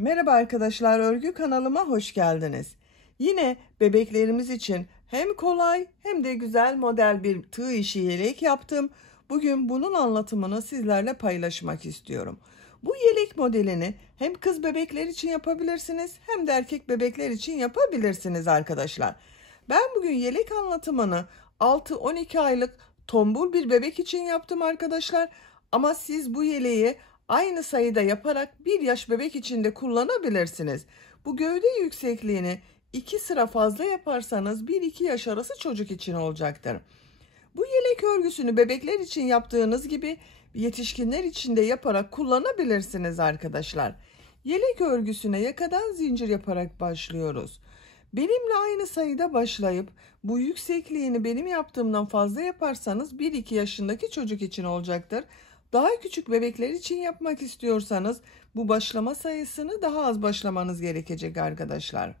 Merhaba arkadaşlar, örgü kanalıma hoş geldiniz. Yine bebeklerimiz için hem kolay hem de güzel model bir tığ işi yelek yaptım. Bugün bunun anlatımını sizlerle paylaşmak istiyorum. Bu yelek modelini hem kız bebekler için yapabilirsiniz hem de erkek bebekler için yapabilirsiniz arkadaşlar. Ben bugün yelek anlatımını 6-12 aylık tombul bir bebek için yaptım arkadaşlar. Ama siz bu yeleği aynı sayıda yaparak 1 yaş bebek için de kullanabilirsiniz. Bu gövde yüksekliğini 2 sıra fazla yaparsanız 1-2 yaş arası çocuk için olacaktır. Bu yelek örgüsünü bebekler için yaptığınız gibi yetişkinler için de yaparak kullanabilirsiniz arkadaşlar. Yelek örgüsüne yakadan zincir yaparak başlıyoruz. Benimle aynı sayıda başlayıp bu yüksekliğini benim yaptığımdan fazla yaparsanız 1-2 yaşındaki çocuk için olacaktır. Daha küçük bebekler için yapmak istiyorsanız bu başlama sayısını daha az başlamanız gerekecek arkadaşlar.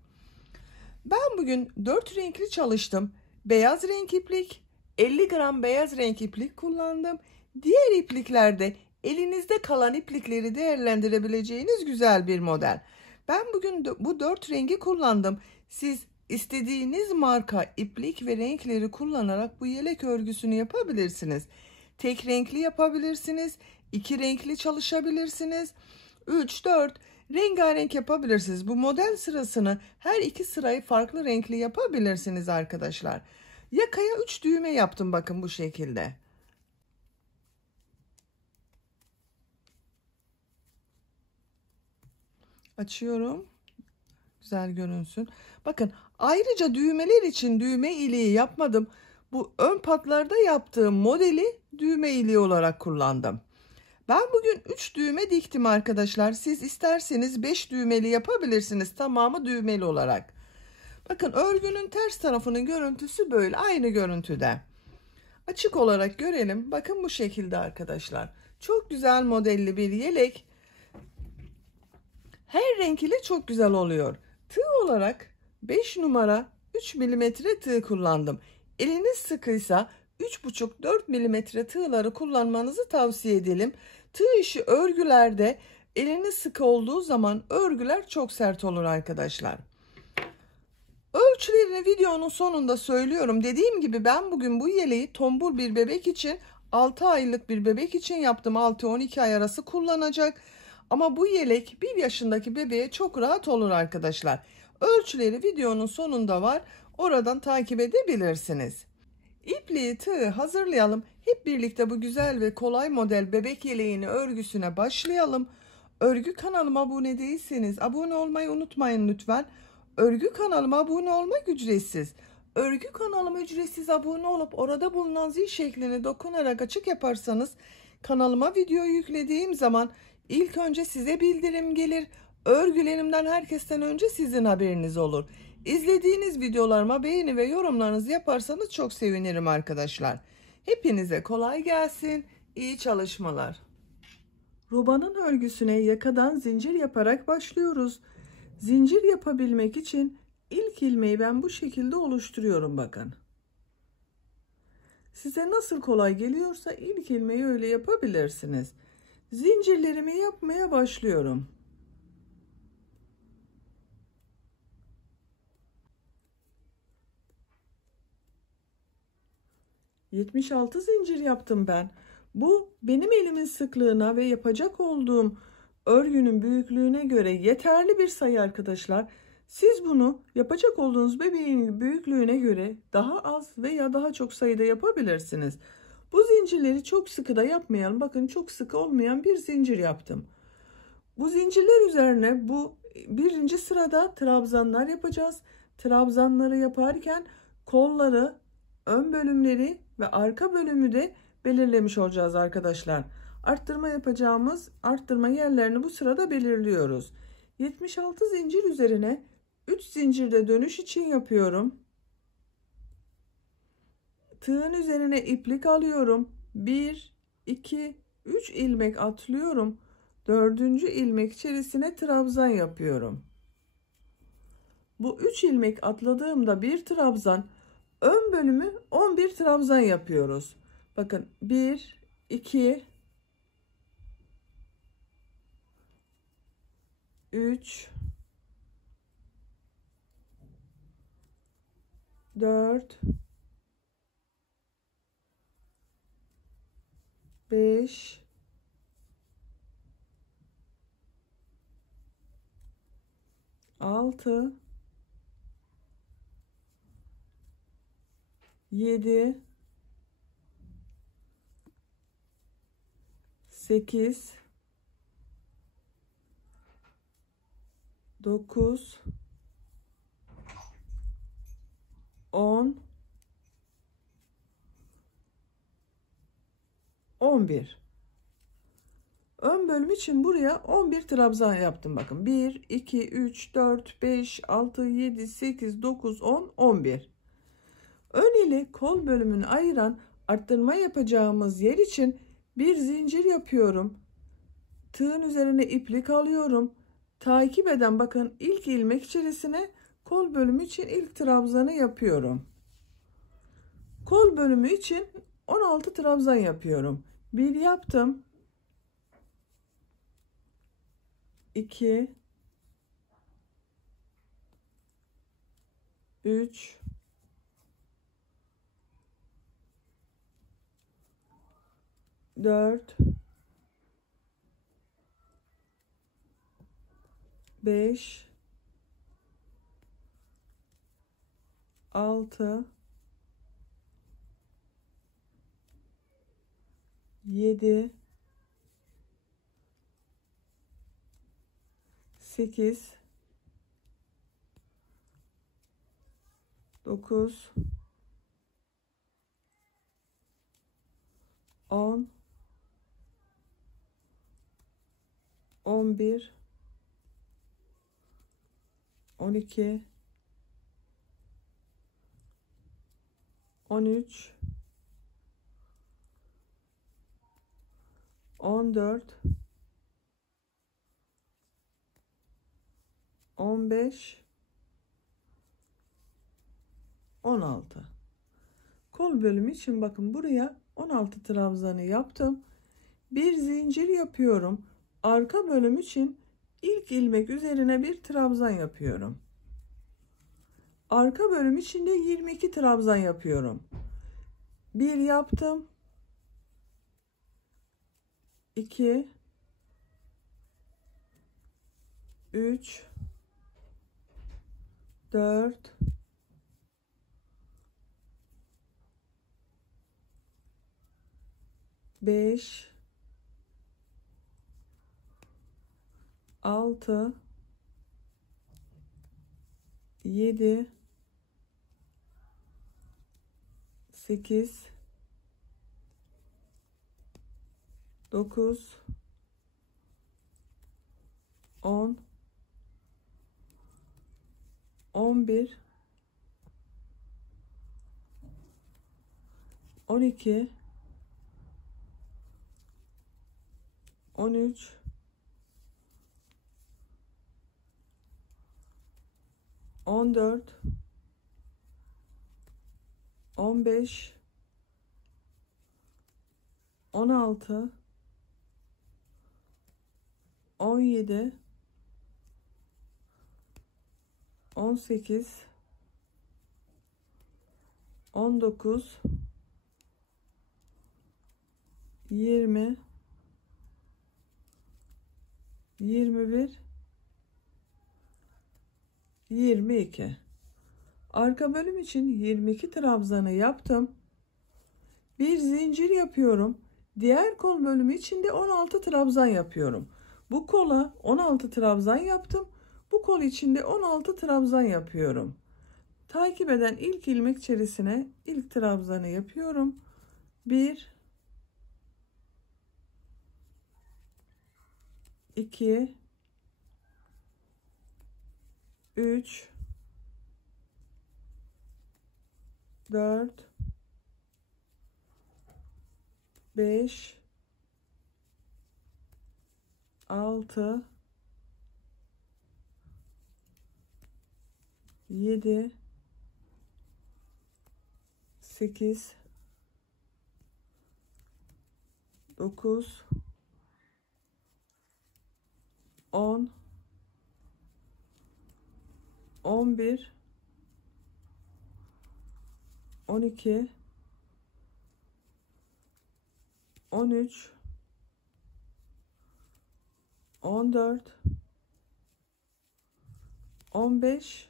Ben bugün 4 renkli çalıştım. Beyaz renk iplik, 50 gram beyaz renk iplik kullandım. Diğer ipliklerde elinizde kalan iplikleri değerlendirebileceğiniz güzel bir model. Ben bugün bu 4 rengi kullandım. Siz istediğiniz marka iplik ve renkleri kullanarak bu yelek örgüsünü yapabilirsiniz. Tek renkli yapabilirsiniz, 2 renkli çalışabilirsiniz, 3, 4 rengarenk yapabilirsiniz. Bu model sırasını her 2 sırayı farklı renkli yapabilirsiniz arkadaşlar. Yakaya 3 düğme yaptım bakın bu şekilde. Açıyorum. Güzel görünsün. Bakın ayrıca düğmeler için düğme iliği yapmadım. Bu ön patlarda yaptığım modeli düğme iliği olarak kullandım. Ben bugün 3 düğme diktim arkadaşlar. Siz isterseniz 5 düğmeli yapabilirsiniz. Tamamı düğmeli olarak. Bakın örgünün ters tarafının görüntüsü böyle. Aynı görüntüde. Açık olarak görelim. Bakın bu şekilde arkadaşlar. Çok güzel modelli bir yelek. Her renk ile çok güzel oluyor. Tığ olarak 5 numara 3 milimetre tığ kullandım. Eliniz sıkıysa 3,5-4 milimetre tığları kullanmanızı tavsiye edelim. Tığ işi örgülerde eliniz sıkı olduğu zaman örgüler çok sert olur arkadaşlar. Ölçülerini videonun sonunda söylüyorum. Dediğim gibi ben bugün bu yeleği tombul bir bebek için 6 aylık bir bebek için yaptım. 6-12 ay arası kullanacak. Ama bu yelek 1 yaşındaki bebeğe çok rahat olur arkadaşlar. Ölçüleri videonun sonunda var. Oradan takip edebilirsiniz. İpliği, tığı hazırlayalım. Hep birlikte bu güzel ve kolay model bebek yeleğini örgüsüne başlayalım. Örgü kanalıma abone değilseniz abone olmayı unutmayın lütfen. Örgü kanalıma abone olmak ücretsiz. Örgü kanalıma ücretsiz abone olup orada bulunan zil şeklini dokunarak açık yaparsanız kanalıma video yüklediğim zaman ilk önce size bildirim gelir. Örgülerimden herkesten önce sizin haberiniz olur. İzlediğiniz videolarıma beğeni ve yorumlarınızı yaparsanız çok sevinirim arkadaşlar. Hepinize kolay gelsin. İyi çalışmalar. Robanın örgüsüne yakadan zincir yaparak başlıyoruz. Zincir yapabilmek için ilk ilmeği ben bu şekilde oluşturuyorum bakın. Size nasıl kolay geliyorsa ilk ilmeği öyle yapabilirsiniz. Zincirlerimi yapmaya başlıyorum. ...76 zincir yaptım ben. Bu benim elimin sıklığına ve yapacak olduğum örgünün büyüklüğüne göre yeterli bir sayı arkadaşlar. Siz bunu yapacak olduğunuz bebeğin büyüklüğüne göre daha az veya daha çok sayıda yapabilirsiniz. Bu zincirleri çok sıkı da yapmayalım. Bakın çok sıkı olmayan bir zincir yaptım. Bu zincirler üzerine bu birinci sırada trabzanlar yapacağız. Trabzanları yaparken kolları, ön bölümleri ve arka bölümü de belirlemiş olacağız arkadaşlar. Arttırma yapacağımız arttırma yerlerini bu sırada belirliyoruz. 76 zincir üzerine 3 zincirde dönüş için yapıyorum. Tığın üzerine iplik alıyorum. 1, 2, 3 ilmek atlıyorum. 4. ilmek içerisine trabzan yapıyorum. Bu 3 ilmek atladığımda bir trabzan, ön bölümü 11 trabzan yapıyoruz. Bakın 1, 2, 3, 4, 5, 6, 7, 8, 9, 10, 11. Ön bölüm için buraya 11 trabzan yaptım. Bakın 1, 2, 3, 4, 5, 6, 7, 8, 9, 10, 11. Ön ile kol bölümünü ayıran arttırma yapacağımız yer için bir zincir yapıyorum. Tığın üzerine iplik alıyorum. Takip eden bakın ilk ilmek içerisine kol bölümü için ilk trabzanı yapıyorum. Kol bölümü için 16 trabzan yapıyorum. 1 yaptım. 2, 3, 4, 5, 6, 7, 8, 9, 10, 11, 12, 13, 14, 15, 16. Kol bölümü için bakın buraya 16 trabzanı yaptım. Bir zincir yapıyorum. Arka bölüm için ilk ilmek üzerine bir trabzan yapıyorum. Arka bölüm için de 22 trabzan yapıyorum. 1 yaptım. 2, 3, 4, 5, 6, 7, 8, 9, 10, 11, 12, 13, 14, 15, 16, 17, 18, 19, 20, 21, 22. Arka bölüm için 22 trabzanı yaptım. Bir zincir yapıyorum. Diğer kol bölümü için de 16 trabzan yapıyorum. Bu kola 16 trabzan yaptım. Bu kol için de 16 trabzan yapıyorum. Takip eden ilk ilmek içerisine ilk trabzanı yapıyorum. 1, 2, 3, 4, 5, 6, 7, 8, 9, 10, 11, 12, 13, 14, 15,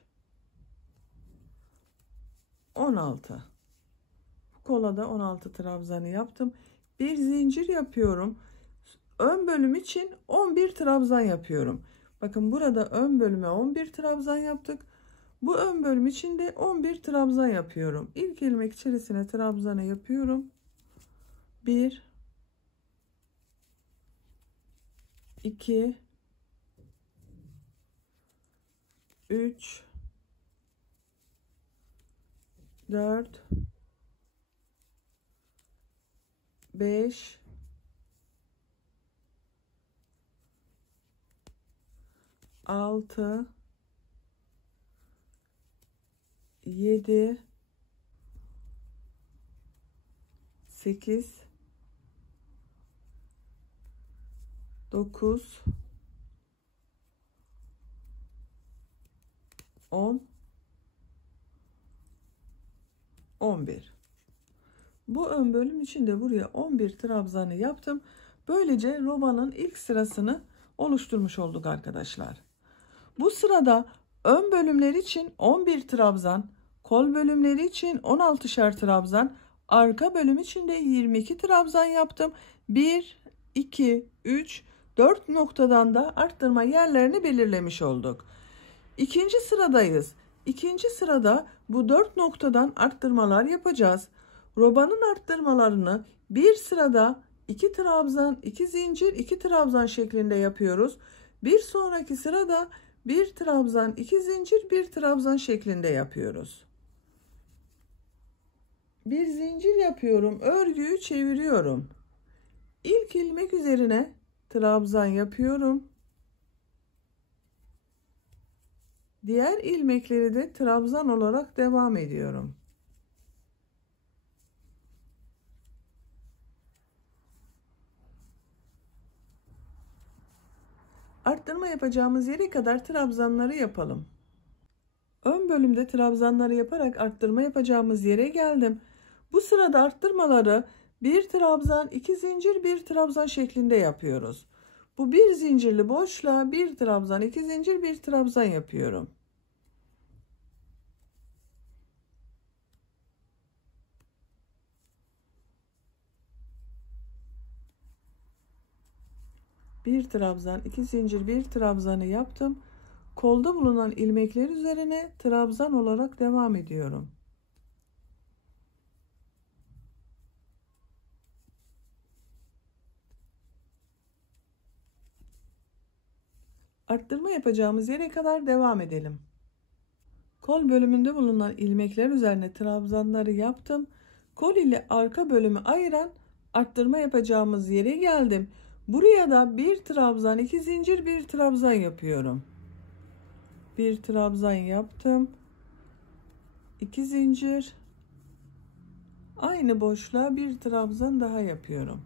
16. Bu kolada 16 trabzanı yaptım. Bir zincir yapıyorum. Ön bölüm için 11 trabzan yapıyorum. Bakın burada ön bölüme 11 trabzan yaptık. Bu ön bölüm için de 11 trabzan yapıyorum. İlk ilmek içerisine trabzanı yapıyorum. 1, 2, 3, 4, 5, 6, 7, 8, 9, 10, 11. Bu ön bölüm için de buraya 11 trabzanı yaptım. Böylece robanın ilk sırasını oluşturmuş olduk arkadaşlar. Bu sırada ön bölümler için 11 trabzan, kol bölümleri için 16'şer trabzan, arka bölüm için de 22 trabzan yaptım. 1, 2, 3, 4 noktadan da arttırma yerlerini belirlemiş olduk. İkinci sıradayız. İkinci sırada bu 4 noktadan arttırmalar yapacağız. Robanın arttırmalarını bir sırada 2 trabzan, 2 zincir, 2 trabzan şeklinde yapıyoruz. Bir sonraki sırada 1 trabzan, 2 zincir, 1 trabzan şeklinde yapıyoruz. Bir zincir yapıyorum. Örgüyü çeviriyorum. İlk ilmek üzerine trabzan yapıyorum. Diğer ilmekleri de trabzan olarak devam ediyorum. Arttırma yapacağımız yere kadar trabzanları yapalım. Ön bölümde trabzanları yaparak arttırma yapacağımız yere geldim. Bu sırada arttırmaları 1 trabzan, 2 zincir, 1 trabzan şeklinde yapıyoruz. Bu bir zincirli boşluğa 1 trabzan, 2 zincir, 1 trabzan yapıyorum. Bir trabzan, 2 zincir, 1 trabzanı yaptım. Kolda bulunan ilmekler üzerine trabzan olarak devam ediyorum. Arttırma yapacağımız yere kadar devam edelim. Kol bölümünde bulunan ilmekler üzerine trabzanları yaptım. Kol ile arka bölümü ayıran arttırma yapacağımız yere geldim. Buraya da 1 trabzan, 2 zincir, 1 trabzan yapıyorum. 1 trabzan yaptım. 2 zincir. Aynı boşluğa 1 trabzan daha yapıyorum.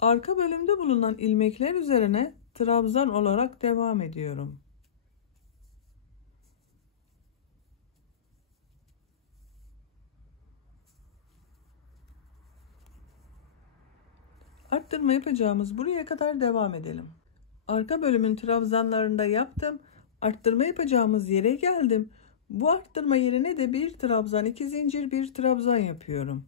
Arka bölümde bulunan ilmekler üzerine trabzan olarak devam ediyorum. Arttırma yapacağımız buraya kadar devam edelim. Arka bölümün trabzanlarında yaptım. Arttırma yapacağımız yere geldim. Bu arttırma yerine de 1 trabzan, 2 zincir, 1 trabzan yapıyorum.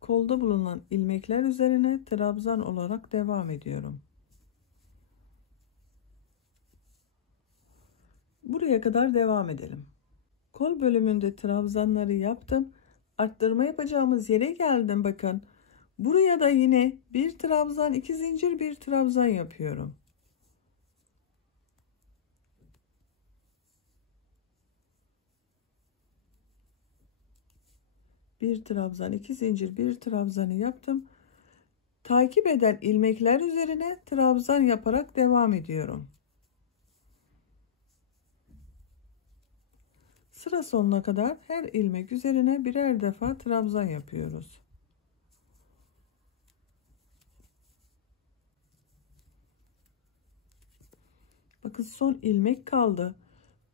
Kolda bulunan ilmekler üzerine trabzan olarak devam ediyorum. Buraya kadar devam edelim. Kol bölümünde trabzanları yaptım. Arttırma yapacağımız yere geldim bakın. Buraya da yine 1 trabzan, 2 zincir, 1 trabzan yapıyorum. Bir trabzan, 2 zincir, 1 trabzanı yaptım. Takip eden ilmekler üzerine trabzan yaparak devam ediyorum. Sıra sonuna kadar her ilmek üzerine birer defa trabzan yapıyoruz. Bakın son ilmek kaldı.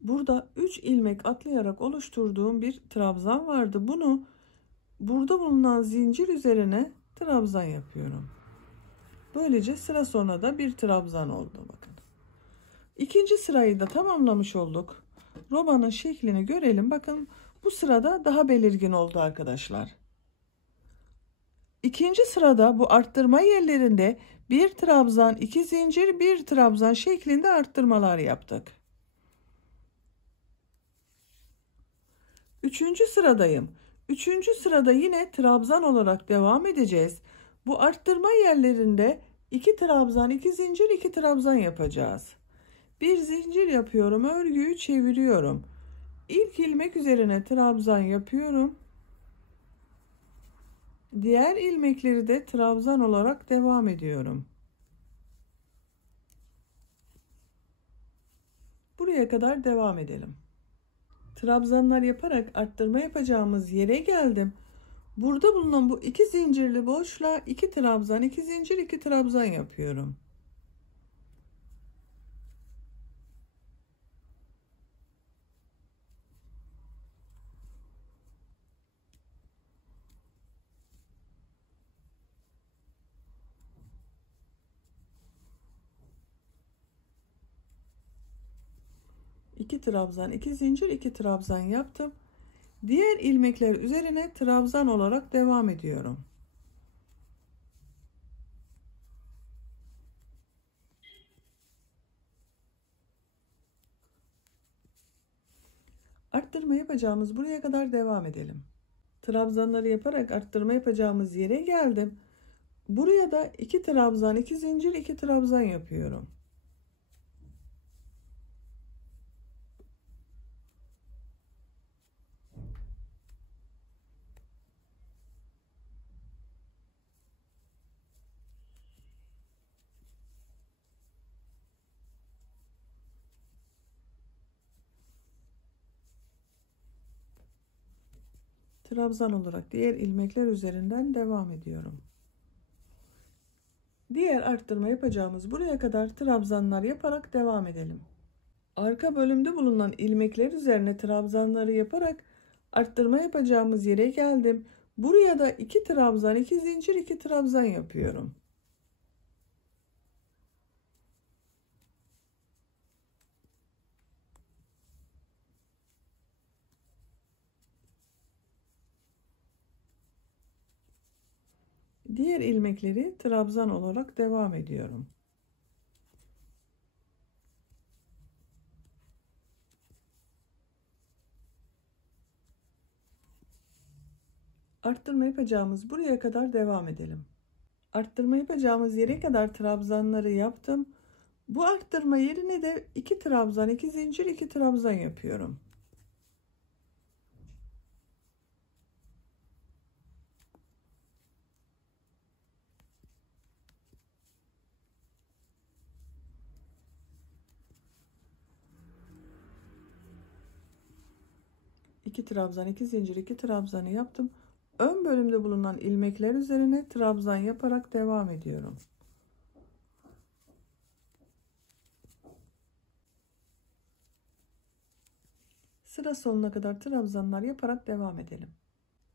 Burada 3 ilmek atlayarak oluşturduğum bir trabzan vardı. Bunu burada bulunan zincir üzerine trabzan yapıyorum. Böylece sıra sonuna da bir trabzan oldu. Bakın. İkinci sırayı da tamamlamış olduk. Robanın şeklini görelim. Bakın bu sırada daha belirgin oldu arkadaşlar. İkinci sırada bu arttırma yerlerinde bir trabzan, iki zincir, bir trabzan şeklinde arttırmalar yaptık. Üçüncü sıradayım. Üçüncü sırada yine trabzan olarak devam edeceğiz. Bu arttırma yerlerinde iki trabzan, iki zincir, iki trabzan yapacağız. Bir zincir yapıyorum, örgüyü çeviriyorum. İlk ilmek üzerine trabzan yapıyorum. Diğer ilmekleri de trabzan olarak devam ediyorum. Buraya kadar devam edelim. Trabzanlar yaparak arttırma yapacağımız yere geldim. Burada bulunan bu iki zincirli boşluğa iki trabzan, iki zincir, iki trabzan yapıyorum. İki trabzan, iki zincir, iki trabzan yaptım. Diğer ilmekler üzerine trabzan olarak devam ediyorum. Arttırma yapacağımız buraya kadar devam edelim. Trabzanları yaparak arttırma yapacağımız yere geldim. Buraya da iki trabzan, iki zincir, iki trabzan yapıyorum. Trabzan olarak diğer ilmekler üzerinden devam ediyorum. Diğer arttırma yapacağımız buraya kadar trabzanlar yaparak devam edelim. Arka bölümde bulunan ilmekler üzerine trabzanları yaparak arttırma yapacağımız yere geldim. Buraya da iki trabzan, iki zincir, iki trabzan yapıyorum. Diğer ilmekleri trabzan olarak devam ediyorum. Arttırma yapacağımız buraya kadar devam edelim. Arttırma yapacağımız yere kadar trabzanları yaptım. Bu arttırma yerine de iki trabzan, iki zincir, iki trabzan yapıyorum. İki trabzan, iki zincir, iki trabzanı yaptım. Ön bölümde bulunan ilmekler üzerine trabzan yaparak devam ediyorum. Sıra sonuna kadar trabzanlar yaparak devam edelim.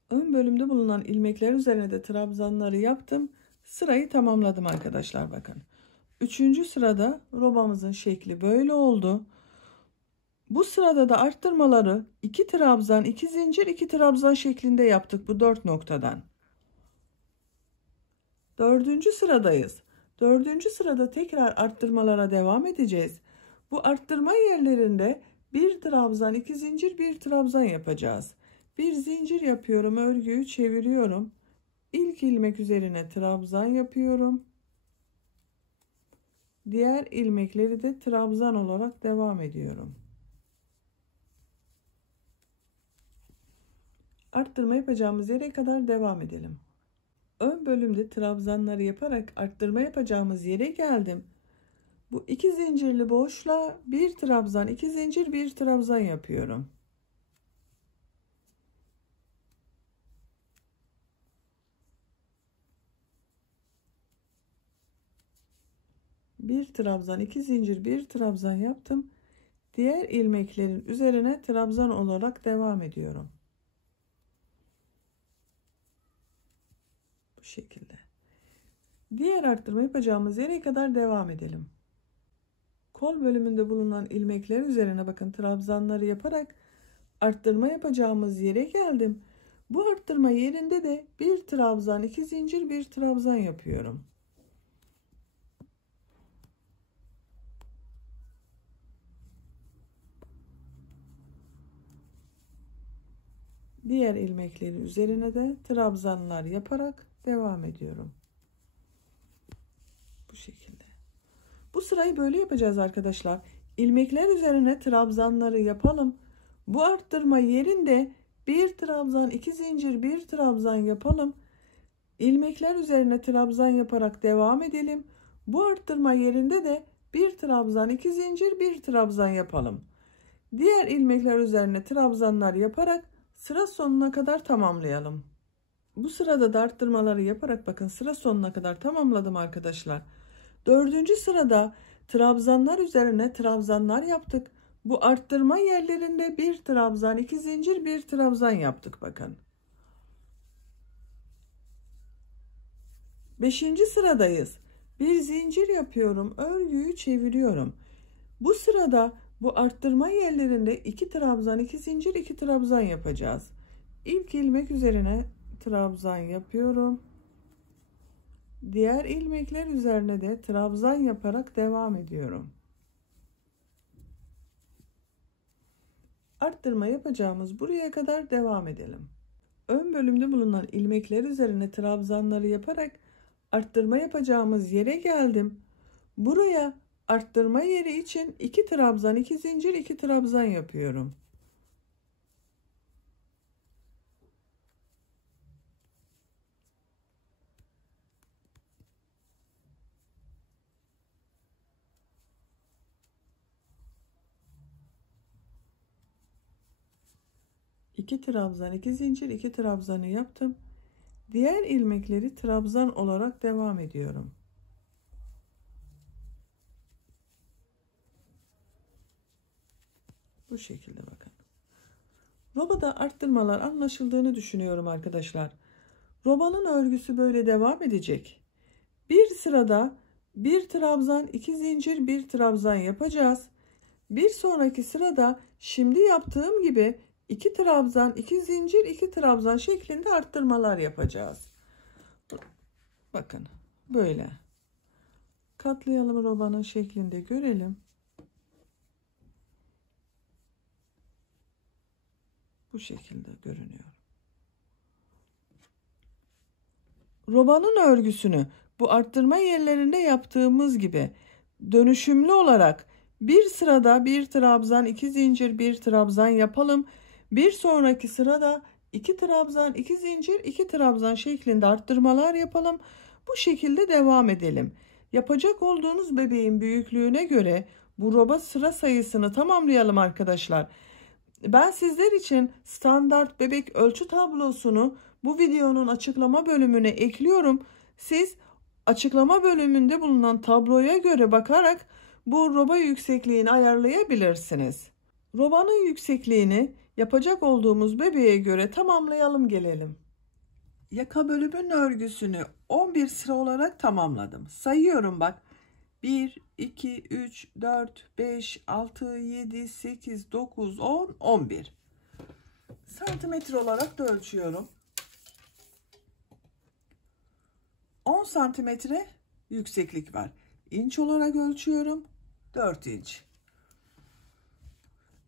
Ön bölümde bulunan ilmekler üzerine de trabzanları yaptım. Sırayı tamamladım arkadaşlar, bakın. Üçüncü sırada robamızın şekli böyle oldu. Bu sırada da arttırmaları 2 trabzan, 2 zincir, 2 trabzan şeklinde yaptık bu 4 noktadan. Dördüncü sıradayız. Dördüncü sırada tekrar arttırmalara devam edeceğiz. Bu arttırma yerlerinde bir trabzan, 2 zincir, bir trabzan yapacağız. Bir zincir yapıyorum, örgüyü çeviriyorum. İlk ilmek üzerine trabzan yapıyorum. Diğer ilmekleri de trabzan olarak devam ediyorum. Arttırma yapacağımız yere kadar devam edelim. Ön bölümde trabzanları yaparak arttırma yapacağımız yere geldim. Bu iki zincirli boşluğa bir trabzan, iki zincir, bir trabzan yapıyorum. Bir trabzan, 2 zincir, bir trabzan yaptım. Diğer ilmeklerin üzerine trabzan olarak devam ediyorum. Bu şekilde. Diğer arttırma yapacağımız yere kadar devam edelim. Kol bölümünde bulunan ilmekler üzerine bakın trabzanları yaparak arttırma yapacağımız yere geldim. Bu arttırma yerinde de bir trabzan, 2 zincir, bir trabzan yapıyorum. Diğer ilmeklerin üzerine de trabzanlar yaparak devam ediyorum. Bu şekilde. Bu sırayı böyle yapacağız arkadaşlar. İlmekler üzerine trabzanları yapalım. Bu arttırma yerinde bir trabzan, 2 zincir, bir trabzan yapalım. İlmekler üzerine trabzan yaparak devam edelim. Bu arttırma yerinde de bir trabzan, 2 zincir, bir trabzan yapalım. Diğer ilmekler üzerine trabzanlar yaparak sıra sonuna kadar tamamlayalım. Bu sırada da arttırmaları yaparak bakın sıra sonuna kadar tamamladım arkadaşlar. 4. sırada trabzanlar üzerine trabzanlar yaptık. Bu arttırma yerlerinde bir trabzan, 2 zincir, bir trabzan yaptık bakın. 5. sıradayız. Bir zincir yapıyorum, örgüyü çeviriyorum. Bu sırada bu arttırma yerlerinde 2 trabzan, 2 zincir, 2 trabzan yapacağız. İlk ilmek üzerine trabzan yapıyorum. Diğer ilmekler üzerine de trabzan yaparak devam ediyorum. Arttırma yapacağımız buraya kadar devam edelim. Ön bölümde bulunan ilmekler üzerine trabzanları yaparak arttırma yapacağımız yere geldim. Buraya arttırma yeri için 2 trabzan, 2 zincir, 2 trabzan yapıyorum. İki trabzan, 2 zincir, 2 trabzanı yaptım. Diğer ilmekleri trabzan olarak devam ediyorum. Bu şekilde bakın. Robada arttırmalar anlaşıldığını düşünüyorum arkadaşlar. Robanın örgüsü böyle devam edecek. Bir sırada bir trabzan, 2 zincir, bir trabzan yapacağız. Bir sonraki sırada şimdi yaptığım gibi 2 trabzan, 2 zincir, 2 trabzan şeklinde arttırmalar yapacağız. Bakın böyle. Katlayalım robanın şeklinde görelim. Bu şekilde görünüyor. Robanın örgüsünü bu arttırma yerlerinde yaptığımız gibi dönüşümlü olarak bir sırada bir trabzan, 2 zincir, bir trabzan yapalım. Bir sonraki sırada 2 trabzan, 2 zincir, 2 trabzan şeklinde arttırmalar yapalım. Bu şekilde devam edelim. Yapacak olduğunuz bebeğin büyüklüğüne göre bu roba sıra sayısını tamamlayalım arkadaşlar. Ben sizler için standart bebek ölçü tablosunu bu videonun açıklama bölümüne ekliyorum. Siz açıklama bölümünde bulunan tabloya göre bakarak bu roba yüksekliğini ayarlayabilirsiniz. Robanın yüksekliğini yapacak olduğumuz bebeğe göre tamamlayalım gelelim. Yaka bölümünün örgüsünü 11 sıra olarak tamamladım. Sayıyorum bak. 1, 2, 3, 4, 5, 6, 7, 8, 9, 10, 11. Santimetre olarak da ölçüyorum. 10 santimetre yükseklik var. İnç olarak ölçüyorum. 4 inç.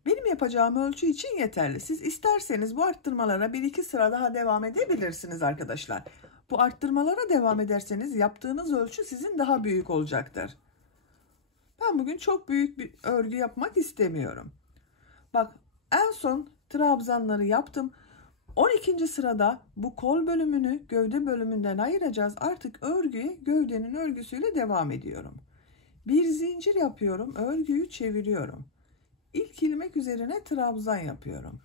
Benim yapacağım ölçü için yeterli. Siz isterseniz bu arttırmalara 1-2 sıra daha devam edebilirsiniz arkadaşlar. Bu arttırmalara devam ederseniz yaptığınız ölçü sizin daha büyük olacaktır. Ben bugün çok büyük bir örgü yapmak istemiyorum. Bak en son trabzanları yaptım. 12. sırada bu kol bölümünü gövde bölümünden ayıracağız. Artık örgüye gövdenin örgüsüyle devam ediyorum. Bir zincir yapıyorum. Örgüyü çeviriyorum. İlk ilmek üzerine trabzan yapıyorum.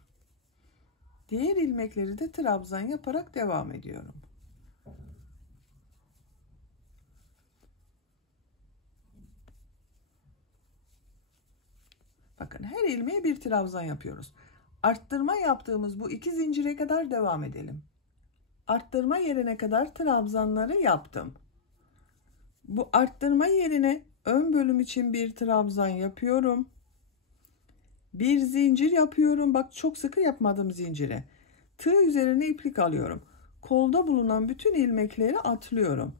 Diğer ilmekleri de trabzan yaparak devam ediyorum. Bakın her ilmeğe bir trabzan yapıyoruz. Arttırma yaptığımız bu 2 zincire kadar devam edelim. Arttırma yerine kadar trabzanları yaptım. Bu arttırma yerine ön bölüm için bir trabzan yapıyorum. Bir zincir yapıyorum. Bak çok sıkı yapmadım zincire. Tığ üzerine iplik alıyorum. Kolda bulunan bütün ilmekleri atlıyorum.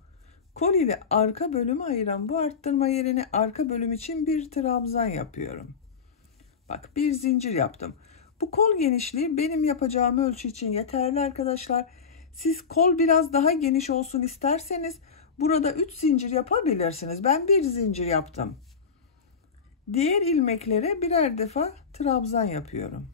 Kol ile arka bölümü ayıran bu arttırma yerine arka bölüm için bir trabzan yapıyorum. Bak bir zincir yaptım. Bu kol genişliği benim yapacağım ölçü için yeterli arkadaşlar. Siz kol biraz daha geniş olsun isterseniz burada 3 zincir yapabilirsiniz. Ben bir zincir yaptım. Diğer ilmeklere birer defa trabzan yapıyorum.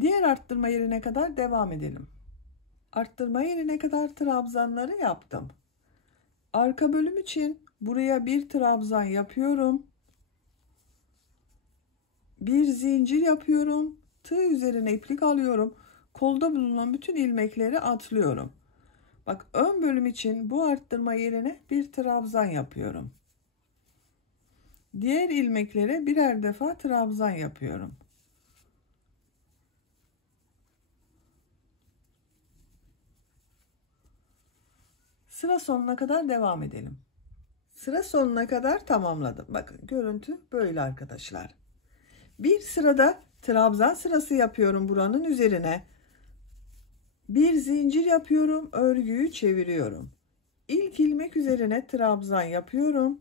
Diğer arttırma yerine kadar devam edelim. Arttırma yerine kadar trabzanları yaptım. Arka bölüm için buraya bir trabzan yapıyorum. Bir zincir yapıyorum. Tığ üzerine iplik alıyorum. Kolda bulunan bütün ilmekleri atlıyorum. Bak ön bölüm için bu arttırma yerine bir trabzan yapıyorum. Diğer ilmeklere birer defa trabzan yapıyorum. Sıra sonuna kadar devam edelim. Sıra sonuna kadar tamamladım. Bakın görüntü böyle arkadaşlar. Bir sırada trabzan sırası yapıyorum buranın üzerine. Bir zincir yapıyorum, örgüyü çeviriyorum. İlk ilmek üzerine trabzan yapıyorum.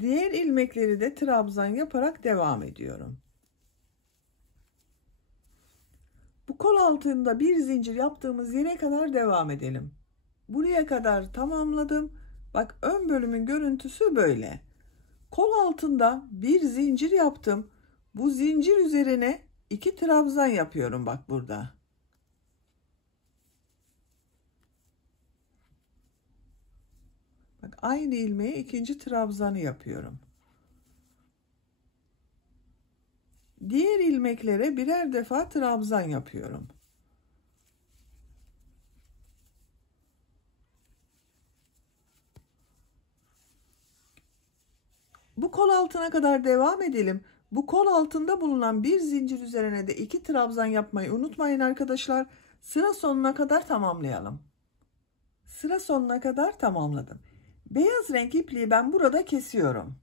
Diğer ilmekleri de trabzan yaparak devam ediyorum. Bu kol altında bir zincir yaptığımız yere kadar devam edelim. Buraya kadar tamamladım. Bak ön bölümün görüntüsü böyle. Kol altında bir zincir yaptım. Bu zincir üzerine 2 trabzan yapıyorum bak burada. Bak aynı ilmeğe ikinci trabzanı yapıyorum. Diğer ilmeklere birer defa trabzan yapıyorum. Bu kol altına kadar devam edelim. Bu kol altında bulunan bir zincir üzerine de 2 trabzan yapmayı unutmayın arkadaşlar. Sıra sonuna kadar tamamlayalım. Sıra sonuna kadar tamamladım. Beyaz renk ipliği ben burada kesiyorum.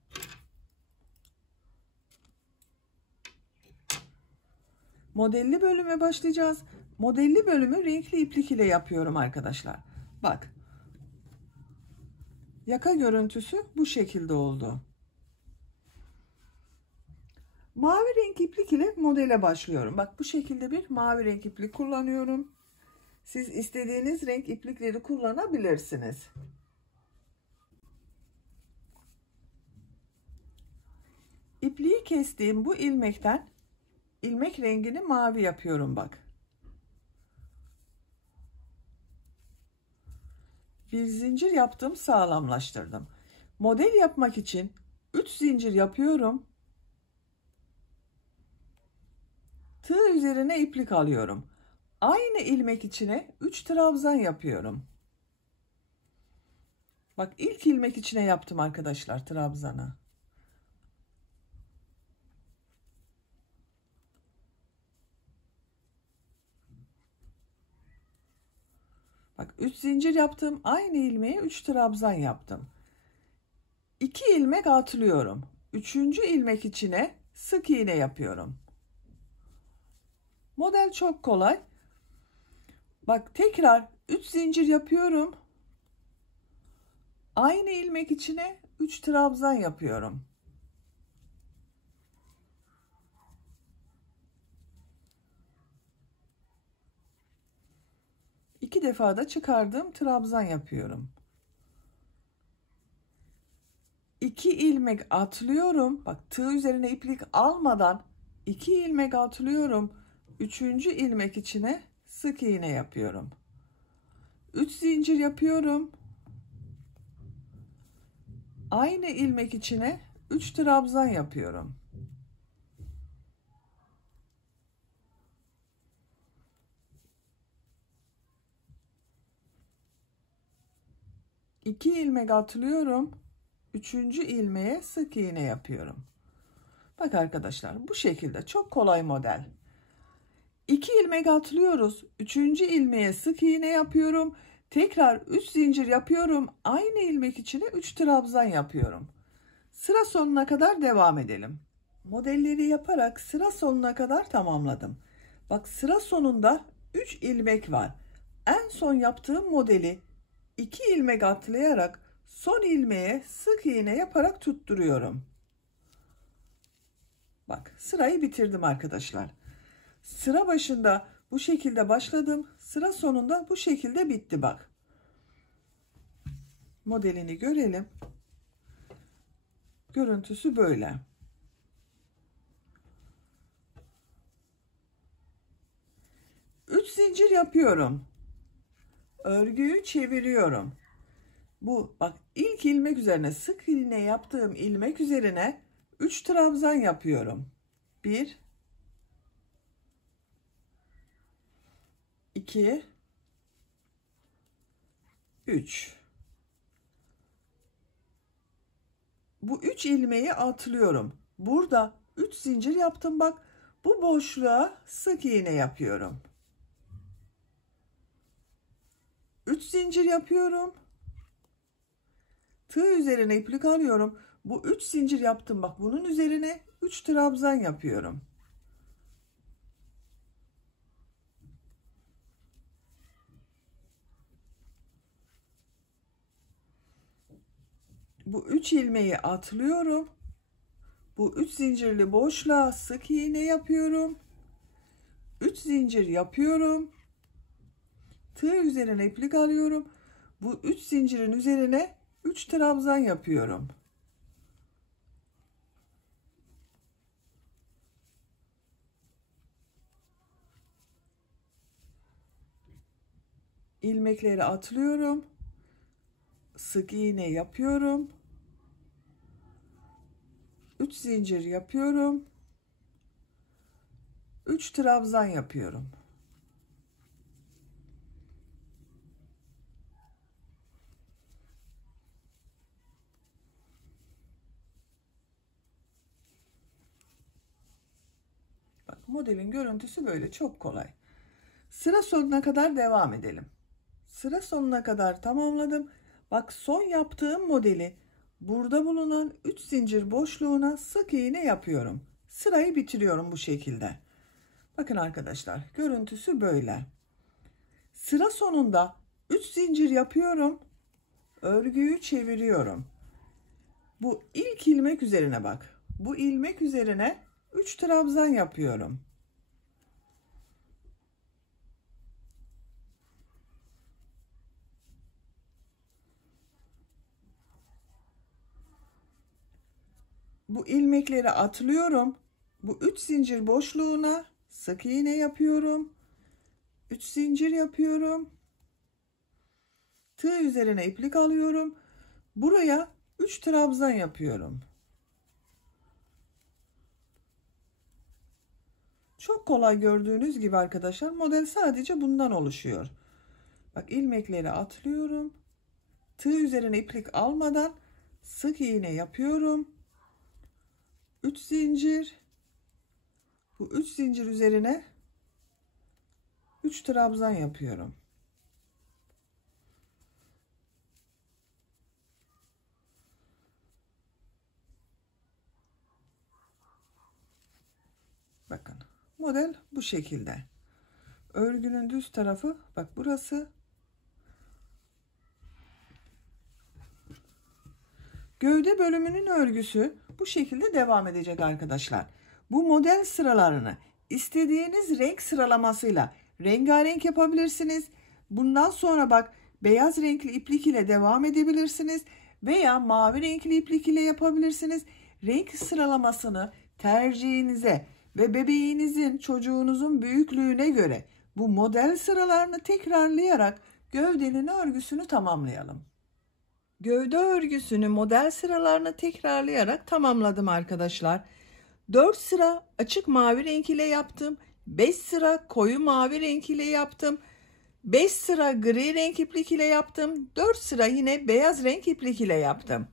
Modelli bölüme başlayacağız. Modelli bölümü renkli iplik ile yapıyorum arkadaşlar. Bak. Yaka görüntüsü bu şekilde oldu. Mavi renk iplik ile modele başlıyorum. Bak bu şekilde bir mavi renk iplik kullanıyorum. Siz istediğiniz renk iplikleri kullanabilirsiniz. İpliği kestiğim bu ilmekten ilmek rengini mavi yapıyorum bak. Bir zincir yaptım, sağlamlaştırdım. Model yapmak için 3 zincir yapıyorum. Tığ üzerine iplik alıyorum. Aynı ilmek içine 3 trabzan yapıyorum. Bak ilk ilmek içine yaptım arkadaşlar trabzanı. Bak 3 zincir yaptım. Aynı ilmeğe 3 trabzan yaptım. 2 ilmek atlıyorum. 3. ilmek içine sık iğne yapıyorum. Model çok kolay. Bak tekrar 3 zincir yapıyorum. Aynı ilmek içine 3 trabzan yapıyorum. İki defa da çıkardığım trabzan yapıyorum. 2 ilmek atlıyorum. Bak tığ üzerine iplik almadan 2 ilmek atlıyorum. 3. ilmek içine sık iğne yapıyorum. 3 zincir yapıyorum. Aynı ilmek içine 3 trabzan yapıyorum. 2 ilmek atlıyorum. 3. ilmeğe sık iğne yapıyorum. Bak arkadaşlar, bu şekilde çok kolay model. 2 ilmek atlıyoruz. 3. ilmeğe sık iğne yapıyorum. Tekrar 3 zincir yapıyorum. Aynı ilmek içine 3 trabzan yapıyorum. Sıra sonuna kadar devam edelim. Modelleri yaparak sıra sonuna kadar tamamladım. Bak, sıra sonunda 3 ilmek var. En son yaptığım modeli 2 ilmek atlayarak son ilmeğe sık iğne yaparak tutturuyorum. Bak, sırayı bitirdim arkadaşlar. Sıra başında bu şekilde başladım. Sıra sonunda bu şekilde bitti bak. Modelini görelim. Görüntüsü böyle. Üç zincir yapıyorum. Örgüyü çeviriyorum. Bu bak, ilk ilmek üzerine sık iğne yaptığım ilmek üzerine 3 trabzan yapıyorum. 1 2 3. Bu 3 ilmeği atlıyorum. Burada 3 zincir yaptım bak. Bu boşluğa sık iğne yapıyorum. 3 zincir yapıyorum. Tığ üzerine iplik alıyorum. Bu 3 zincir yaptım bak. Bunun üzerine 3 trabzan yapıyorum. Bu 3 ilmeği atlıyorum. Bu 3 zincirli boşluğa sık iğne yapıyorum. 3 zincir yapıyorum. Tığ üzerine iplik alıyorum. Bu 3 zincirin üzerine 3 trabzan yapıyorum. İlmekleri atlıyorum. Sık iğne yapıyorum. 3 zincir yapıyorum. 3 trabzan yapıyorum. Bak, modelin görüntüsü böyle, çok kolay. Sıra sonuna kadar devam edelim. Sıra sonuna kadar tamamladım. Bak, son yaptığım modeli burada bulunan 3 zincir boşluğuna sık iğne yapıyorum. Sırayı bitiriyorum bu şekilde. Bakın arkadaşlar, görüntüsü böyle. Sıra sonunda 3 zincir yapıyorum. Örgüyü çeviriyorum. Bu ilk ilmek üzerine bak. Bu ilmek üzerine 3 trabzan yapıyorum. Bu ilmekleri atlıyorum. Bu 3 zincir boşluğuna sık iğne yapıyorum. 3 zincir yapıyorum. Tığ üzerine iplik alıyorum. Buraya 3 trabzan yapıyorum. Çok kolay, gördüğünüz gibi arkadaşlar, model sadece bundan oluşuyor. Bak, ilmekleri atlıyorum. Tığ üzerine iplik almadan sık iğne yapıyorum. 3 zincir. Bu 3 zincir üzerine 3 trabzan yapıyorum. Bakın, model bu şekilde. Örgünün düz tarafı bak, burası. Gövde bölümünün örgüsü bu şekilde devam edecek arkadaşlar. Bu model sıralarını istediğiniz renk sıralamasıyla rengarenk yapabilirsiniz. Bundan sonra bak, beyaz renkli iplik ile devam edebilirsiniz veya mavi renkli iplik ile yapabilirsiniz. Renk sıralamasını tercihinize ve bebeğinizin, çocuğunuzun büyüklüğüne göre bu model sıralarını tekrarlayarak gövdenin örgüsünü tamamlayalım. Gövde örgüsünü model sıralarını tekrarlayarak tamamladım arkadaşlar. 4 sıra açık mavi renk ile yaptım. 5 sıra koyu mavi renk ile yaptım. 5 sıra gri renk iplik ile yaptım. 4 sıra yine beyaz renk iplik ile yaptım.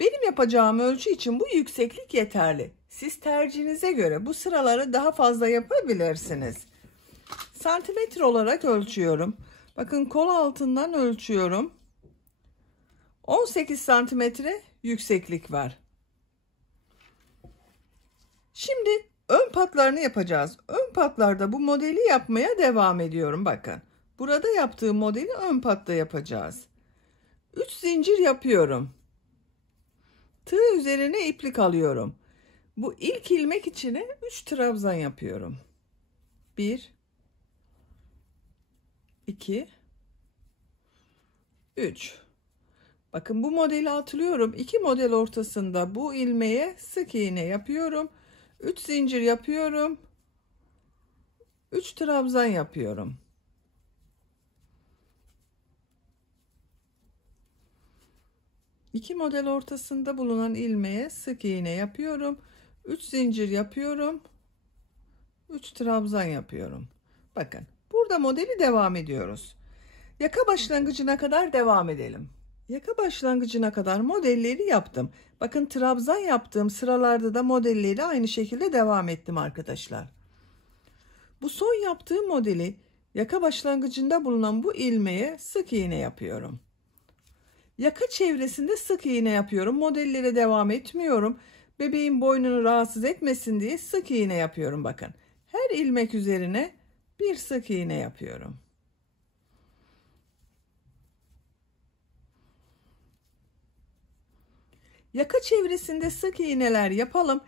Benim yapacağım ölçü için bu yükseklik yeterli. Siz tercihinize göre bu sıraları daha fazla yapabilirsiniz. Santimetre olarak ölçüyorum. Bakın kol altından ölçüyorum. 18 santimetre yükseklik var. Şimdi ön patlarını yapacağız. Ön patlarda bu modeli yapmaya devam ediyorum. Bakın. Burada yaptığım modeli ön patta yapacağız. 3 zincir yapıyorum. Tığ üzerine iplik alıyorum. Bu ilk ilmek içine 3 trabzan yapıyorum. 1 2 3. Bakın bu modeli atlıyorum. 2 model ortasında bu ilmeğe sık iğne yapıyorum. 3 zincir yapıyorum. 3 trabzan yapıyorum. İki model ortasında bulunan ilmeğe sık iğne yapıyorum. 3 zincir yapıyorum. 3 trabzan yapıyorum. Bakın burada modeli devam ediyoruz. Yaka başlangıcına kadar devam edelim. Yaka başlangıcına kadar modelleri yaptım. Bakın trabzan yaptığım sıralarda da modelleri aynı şekilde devam ettim arkadaşlar. Bu son yaptığım modeli yaka başlangıcında bulunan bu ilmeğe sık iğne yapıyorum. Yaka çevresinde sık iğne yapıyorum. Modellere devam etmiyorum. Bebeğin boynunu rahatsız etmesin diye sık iğne yapıyorum bakın. Her ilmek üzerine bir sık iğne yapıyorum. Yaka çevresinde sık iğneler yapalım.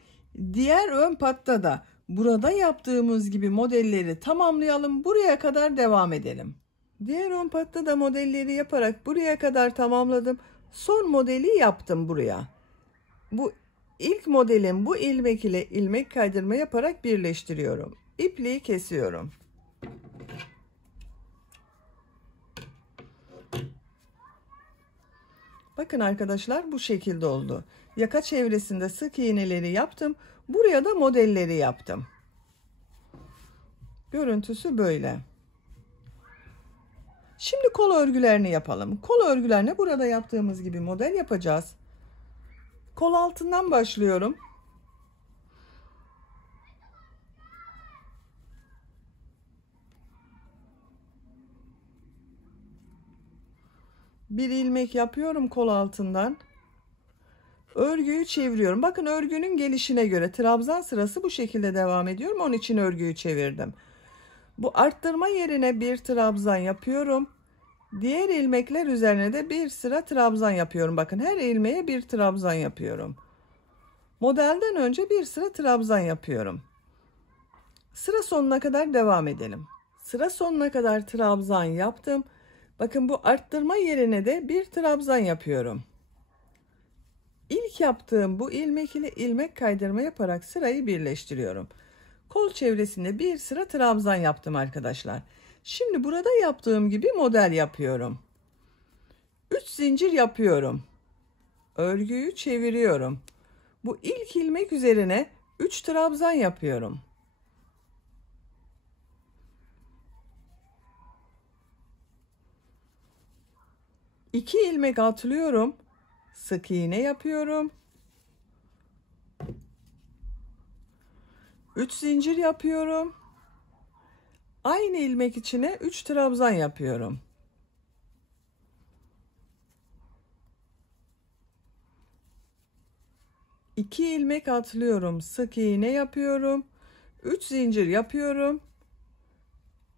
Diğer ön patta da burada yaptığımız gibi modelleri tamamlayalım. Buraya kadar devam edelim. Diğer ön patta da modelleri yaparak buraya kadar tamamladım. Son modeli yaptım buraya. Bu ilk modelin bu ilmek ile ilmek kaydırma yaparak birleştiriyorum. İpliği kesiyorum. Bakın arkadaşlar bu şekilde oldu. Yaka çevresinde sık iğneleri yaptım. Buraya da modelleri yaptım. Görüntüsü böyle. Şimdi kol örgülerini yapalım. Kol örgülerine burada yaptığımız gibi model yapacağız. Kol altından başlıyorum. Bir ilmek yapıyorum kol altından. Örgüyü çeviriyorum. Bakın örgünün gelişine göre trabzan sırası bu şekilde devam ediyorum. Onun için örgüyü çevirdim. Bu arttırma yerine bir trabzan yapıyorum. Diğer ilmekler üzerine de bir sıra trabzan yapıyorum. Bakın her ilmeğe bir trabzan yapıyorum. Modelden önce bir sıra trabzan yapıyorum. Sıra sonuna kadar devam edelim. Sıra sonuna kadar trabzan yaptım. Bakın bu arttırma yerine de bir trabzan yapıyorum. İlk yaptığım bu ilmek ile ilmek kaydırma yaparak sırayı birleştiriyorum. Kol çevresinde bir sıra trabzan yaptım arkadaşlar. Şimdi burada yaptığım gibi model yapıyorum. 3 zincir yapıyorum. Örgüyü çeviriyorum. Bu ilk ilmek üzerine 3 trabzan yapıyorum. İki ilmek atlıyorum. Sık iğne yapıyorum. 3 zincir yapıyorum. Aynı ilmek içine 3 trabzan yapıyorum. İki ilmek atlıyorum. Sık iğne yapıyorum. 3 zincir yapıyorum.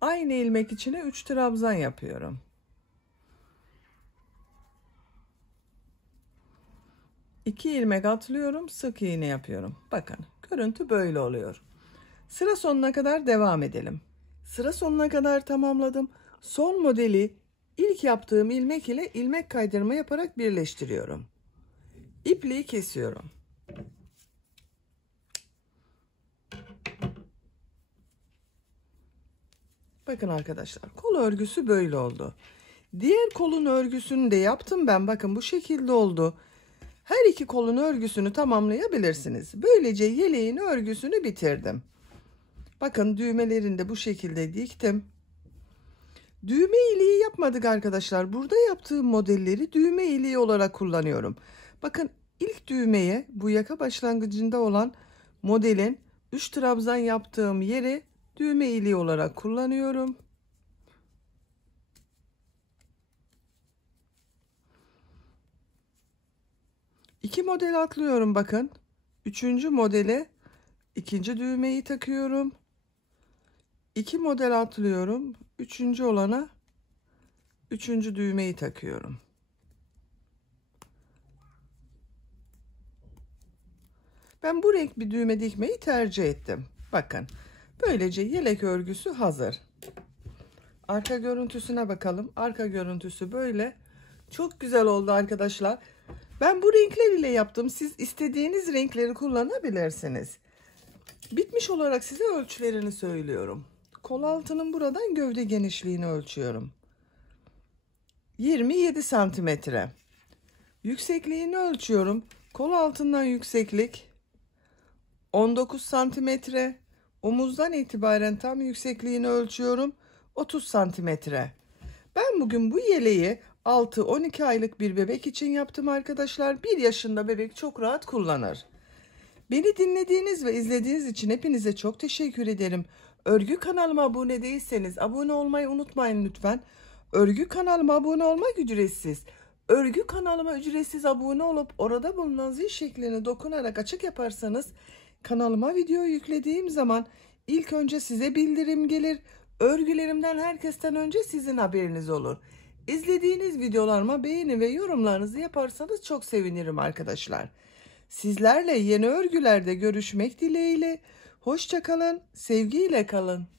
Aynı ilmek içine 3 trabzan yapıyorum. İki ilmek atlıyorum. Sık iğne yapıyorum. Bakın görüntü böyle oluyor. Sıra sonuna kadar devam edelim. Sıra sonuna kadar tamamladım. Son modeli ilk yaptığım ilmek ile ilmek kaydırma yaparak birleştiriyorum. İpliği kesiyorum. Bakın arkadaşlar kol örgüsü böyle oldu. Diğer kolun örgüsünü de yaptım ben. Bakın bu şekilde oldu. Her iki kolun örgüsünü tamamlayabilirsiniz. Böylece yeleğin örgüsünü bitirdim. Bakın düğmelerini de bu şekilde diktim. Düğme iliği yapmadık arkadaşlar. Burada yaptığım modelleri düğme iliği olarak kullanıyorum. Bakın ilk düğmeye, bu yaka başlangıcında olan modelin 3 trabzan yaptığım yeri düğme iliği olarak kullanıyorum. İki model atlıyorum bakın. Üçüncü modele ikinci düğmeyi takıyorum. 2 model atlıyorum. Üçüncü olana üçüncü düğmeyi takıyorum. Ben bu renk bir düğme dikmeyi tercih ettim. Bakın. Böylece yelek örgüsü hazır. Arka görüntüsüne bakalım. Arka görüntüsü böyle. Çok güzel oldu arkadaşlar. Ben bu renkler ile yaptım. Siz istediğiniz renkleri kullanabilirsiniz. Bitmiş olarak size ölçülerini söylüyorum. Kol altının buradan gövde genişliğini ölçüyorum. 27 santimetre. Yüksekliğini ölçüyorum. Kol altından yükseklik 19 santimetre. Omuzdan itibaren tam yüksekliğini ölçüyorum. 30 santimetre. Ben bugün bu yeleği 6-12 aylık bir bebek için yaptım arkadaşlar. 1 yaşında bebek çok rahat kullanır. Beni dinlediğiniz ve izlediğiniz için hepinize çok teşekkür ederim. Örgü kanalıma abone değilseniz abone olmayı unutmayın lütfen. Örgü kanalıma abone olmak ücretsiz. Örgü kanalıma ücretsiz abone olup orada bulunan zil şeklini dokunarak açık yaparsanız kanalıma video yüklediğim zaman ilk önce size bildirim gelir. Örgülerimden herkesten önce sizin haberiniz olur. İzlediğiniz videolarıma beğeni ve yorumlarınızı yaparsanız çok sevinirim arkadaşlar. Sizlerle yeni örgülerde görüşmek dileğiyle. Hoşça kalın, sevgiyle kalın.